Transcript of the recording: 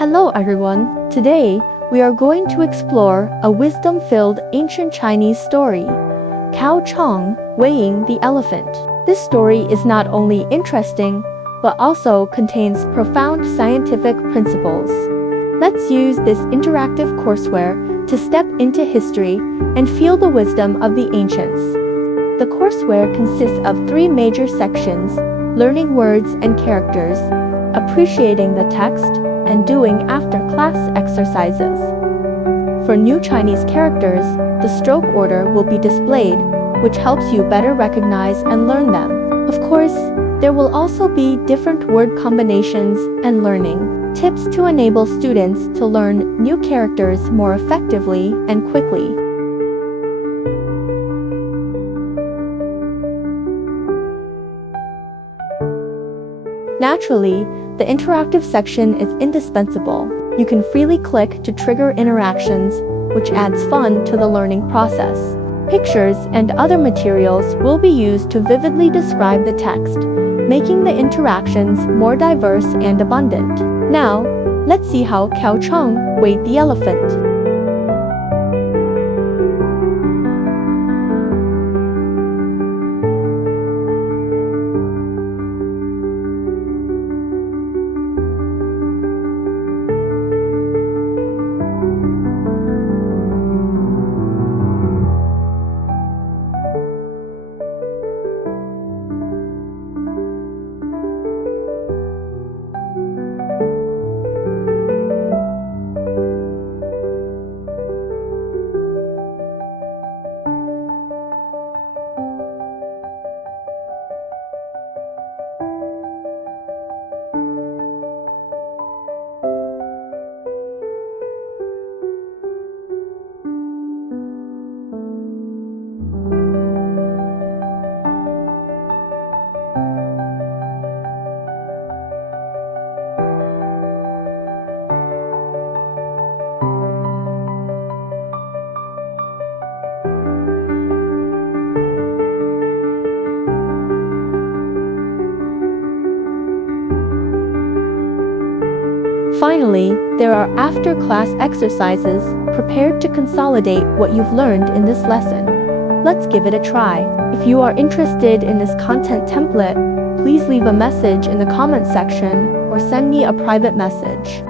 Hello everyone, today we are going to explore a wisdom-filled ancient Chinese story, Cao Chong weighing the elephant. This story is not only interesting, but also contains profound scientific principles. Let's use this interactive courseware to step into history and feel the wisdom of the ancients. The courseware consists of 3 major sections: learning words and characters, appreciating the text, and doing after-class exercises. For new Chinese characters, the stroke order will be displayed, which helps you better recognize and learn them. Of course, there will also be different word combinations and learning tips to enable students to learn new characters more effectively and quickly. Naturally, the interactive section is indispensable. You can freely click to trigger interactions, which adds fun to the learning process. Pictures and other materials will be used to vividly describe the text, making the interactions more diverse and abundant. Now, let's see how Cao Chong weighed the elephant. Finally, there are after-class exercises prepared to consolidate what you've learned in this lesson. Let's give it a try. If you are interested in this content template, please leave a message in the comment section or send me a private message.